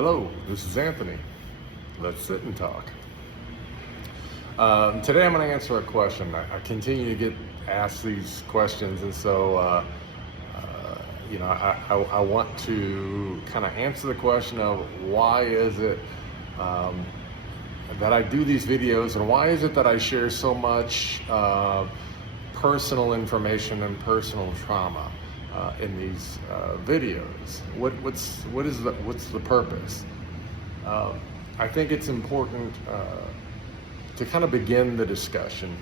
Hello, this is Anthony. Let's sit and talk. Today I'm going to answer a question. I continue to get asked these questions, and so I want to kind of answer the question of why is it that I do these videos, and why is it that I share so much personal information and personal trauma in these videos. What's the purpose? I think it's important to kind of begin the discussion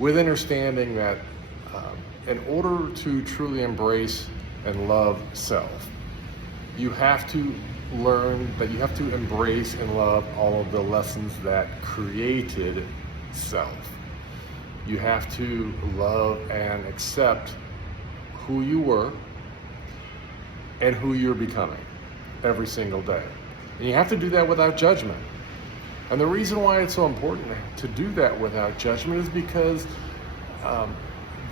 with understanding that in order to truly embrace and love self, you have to learn that you have to embrace and love all of the lessons that created self. You have to love and accept who you were and who you're becoming every single day. And you have to do that without judgment. And the reason why it's so important to do that without judgment is because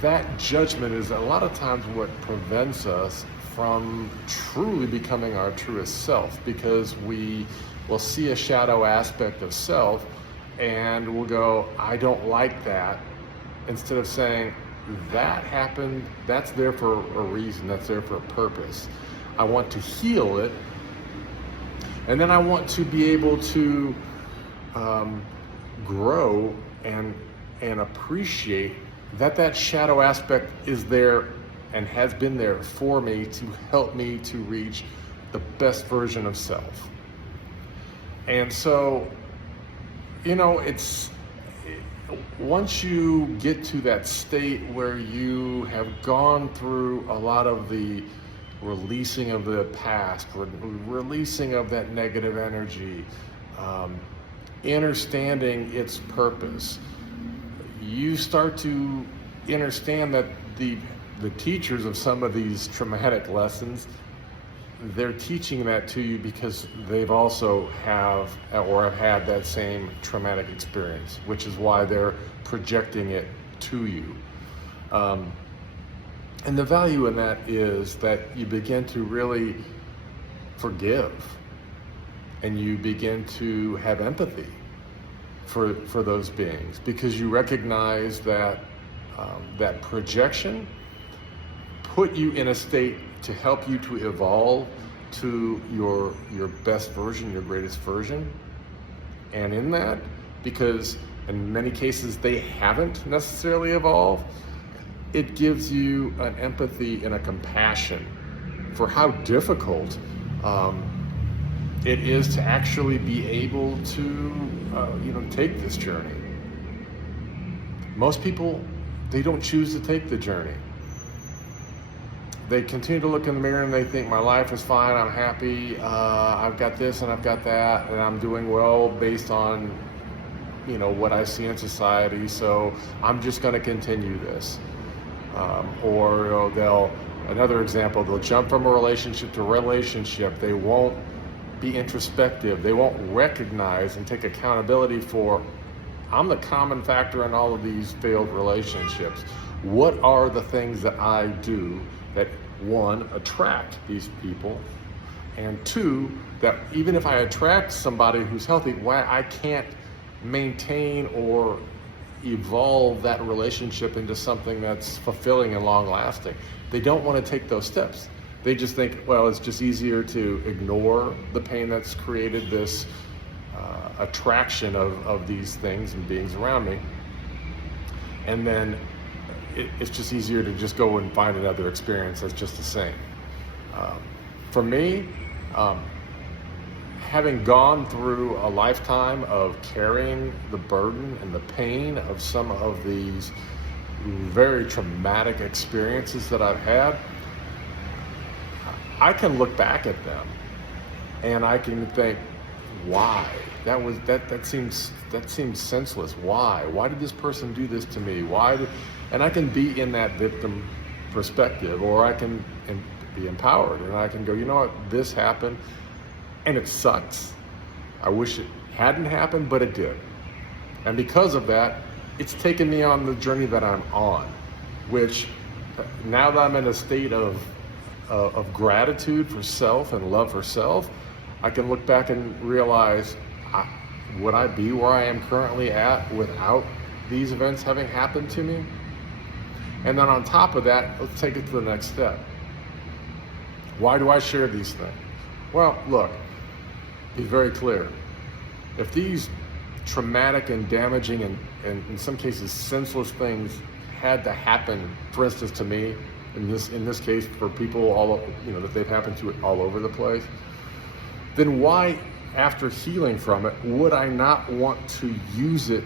that judgment is a lot of times what prevents us from truly becoming our truest self, because we will see a shadow aspect of self and we'll go, I don't like that, instead of saying, that happened, that's there for a reason, that's there for a purpose. I want to heal it, and then I want to be able to grow and appreciate that shadow aspect is there and has been there for me to help me to reach the best version of self. And so, once you get to that state where you have gone through a lot of the releasing of the past, releasing of that negative energy, understanding its purpose, you start to understand that the teachers of some of these traumatic lessons, they're teaching that to you because they've also have had that same traumatic experience, which is why they're projecting it to you. And the value in that is that you begin to really forgive, and you begin to have empathy for those beings, because you recognize that that projection put you in a state to help you to evolve to your best version, your greatest version. And in that, because in many cases they haven't necessarily evolved, it gives you an empathy and a compassion for how difficult it is to actually be able to take this journey. Most people, they don't choose to take the journey. They continue to look in the mirror and they think, my life is fine, I'm happy, I've got this and I've got that, and I'm doing well based on what I see in society, so I'm just going to continue this. Another example, they'll jump from a relationship to relationship. They won't be introspective. They won't recognize and take accountability for, I'm the common factor in all of these failed relationships. What are the things that I do that, one, attract these people, and two, that even if I attract somebody who's healthy, why I can't maintain or evolve that relationship into something that's fulfilling and long lasting. They don't want to take those steps. They just think, well, it's just easier to ignore the pain that's created this attraction of these things and beings around me. And then it's just easier to just go and find another experience that's just the same. For me, having gone through a lifetime of carrying the burden and the pain of some of these very traumatic experiences that I've had, I can look back at them and I can think, why? That seems senseless. Why did this person do this to me? And I can be in that victim perspective, or I can be empowered and I can go, you know what, this happened and it sucks. I wish it hadn't happened, but it did. And because of that, it's taken me on the journey that I'm on, which now that I'm in a state of gratitude for self and love for self, I can look back and realize, would I be where I am currently at without these events having happened to me? And then on top of that, let's take it to the next step. Why do I share these things? Well, look, be very clear. If these traumatic and damaging and in some cases senseless things had to happen, for instance, to me, in this case, for people all, that they've happened to all over the place, then why, after healing from it, would I not want to use it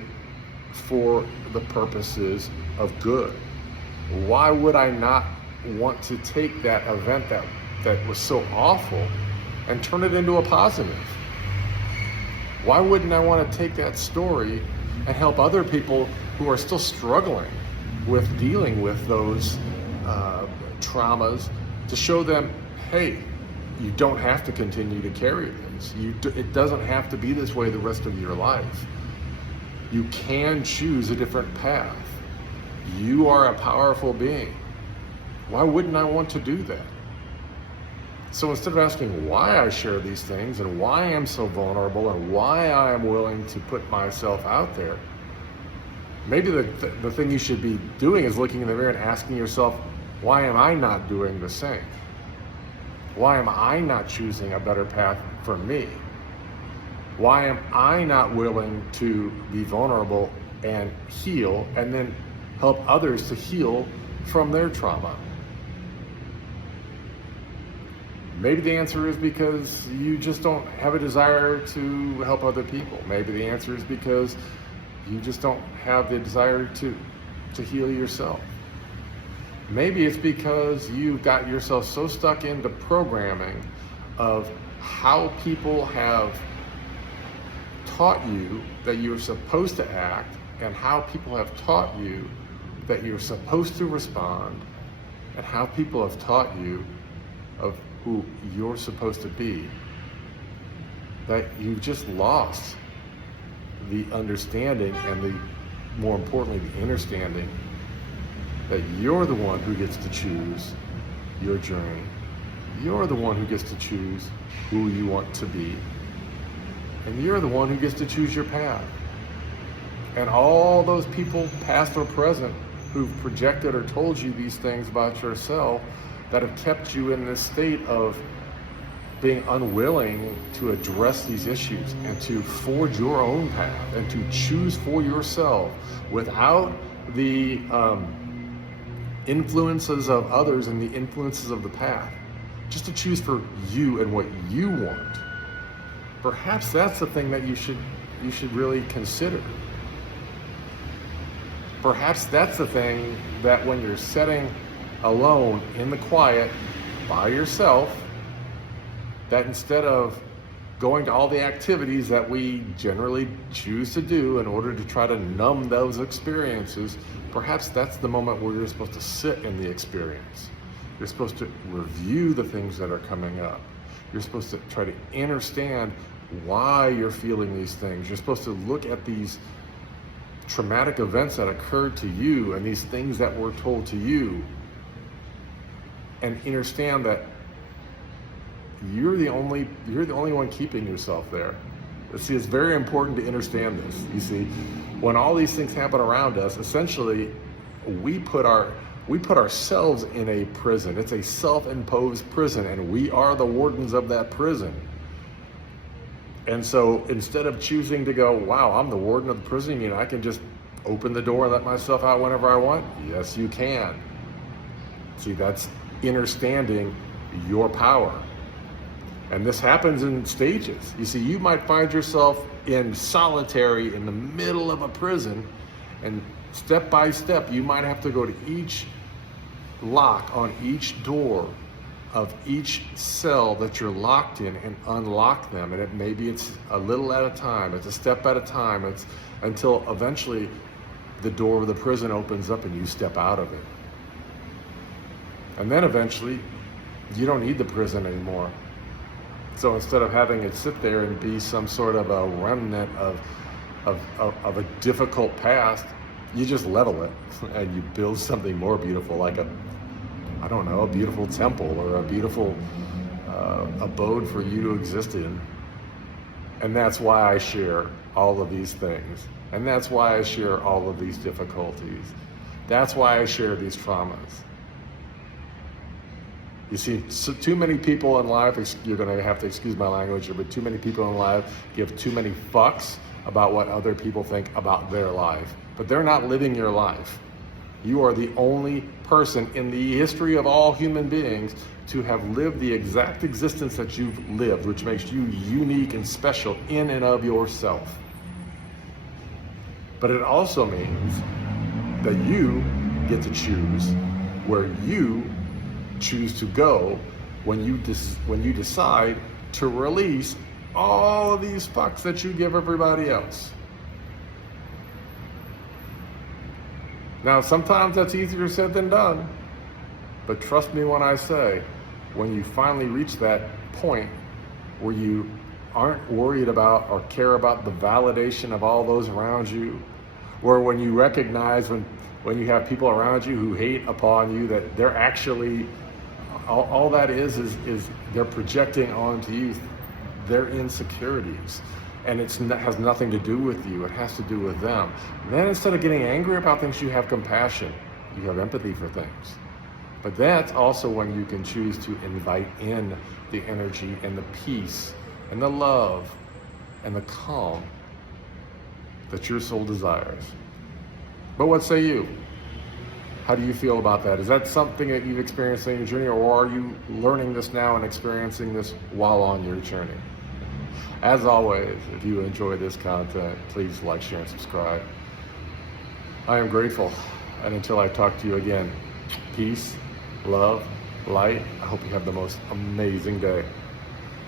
for the purposes of good? Why would I not want to take that event that was so awful and turn it into a positive? Why wouldn't I want to take that story and help other people who are still struggling with dealing with those traumas, to show them, hey, you don't have to continue to carry this. It doesn't have to be this way the rest of your life. You can choose a different path. You are a powerful being. Why wouldn't I want to do that? So instead of asking why I share these things and why I am so vulnerable and why I am willing to put myself out there, maybe the thing you should be doing is looking in the mirror and asking yourself, why am I not doing the same? Why am I not choosing a better path for me? Why am I not willing to be vulnerable and heal and then help others to heal from their trauma? Maybe the answer is because you just don't have a desire to help other people. Maybe the answer is because you just don't have the desire to heal yourself. Maybe it's because you've got yourself so stuck into programming of how people have taught you that you're supposed to act and how people have taught you that you're supposed to respond and how people have taught you of who you're supposed to be, that you've just lost the understanding and more importantly, the understanding that you're the one who gets to choose your journey. You're the one who gets to choose who you want to be. And you're the one who gets to choose your path. And all those people, past or present, who've projected or told you these things about yourself that have kept you in this state of being unwilling to address these issues and to forge your own path and to choose for yourself without the influences of others and the influences of the path, just to choose for you and what you want. Perhaps that's the thing that you should really consider. Perhaps that's the thing that when you're sitting alone in the quiet by yourself, that instead of going to all the activities that we generally choose to do in order to try to numb those experiences, perhaps that's the moment where you're supposed to sit in the experience. You're supposed to review the things that are coming up. You're supposed to try to understand why you're feeling these things. You're supposed to look at these traumatic events that occurred to you and these things that were told to you and understand that you're the only one keeping yourself there. See, it's very important to understand this. You see, when all these things happen around us, essentially we put ourselves in a prison. It's a self-imposed prison, and we are the wardens of that prison. And so instead of choosing to go, wow, I'm the warden of the prison, I can just open the door and let myself out whenever I want. Yes, you can. See, that's understanding your power. And this happens in stages. You see, you might find yourself in solitary in the middle of a prison, and step by step, you might have to go to each lock on each door of each cell that you're locked in and unlock them. And maybe it's a little at a time, it's a step at a time, it's until eventually the door of the prison opens up and you step out of it. And then eventually you don't need the prison anymore. So instead of having it sit there and be some sort of a remnant of a difficult past, you just level it and you build something more beautiful, like a beautiful temple or a beautiful abode for you to exist in. And that's why I share all of these things. And that's why I share all of these difficulties. That's why I share these traumas. You see, too many people in life, you're going to have to excuse my language here, but too many people in life give too many fucks about what other people think about their life. But they're not living your life. You are the only person in the history of all human beings to have lived the exact existence that you've lived, which makes you unique and special in and of yourself. But it also means that you get to choose where you choose to go when you decide to release all of these fucks that you give everybody else. Now, sometimes that's easier said than done, but trust me when I say, when you finally reach that point where you aren't worried about or care about the validation of all those around you, or when you recognize when you have people around you who hate upon you that they're actually, all that is they're projecting onto you their insecurities. And it has nothing to do with you, it has to do with them. Then instead of getting angry about things, you have compassion, you have empathy for things. But that's also when you can choose to invite in the energy and the peace and the love and the calm that your soul desires. But what say you? How do you feel about that? Is that something that you've experienced in your journey, or are you learning this now and experiencing this while on your journey? As always, if you enjoy this content, please like, share, and subscribe. I am grateful, and until I talk to you again, peace, love, light. I hope you have the most amazing day.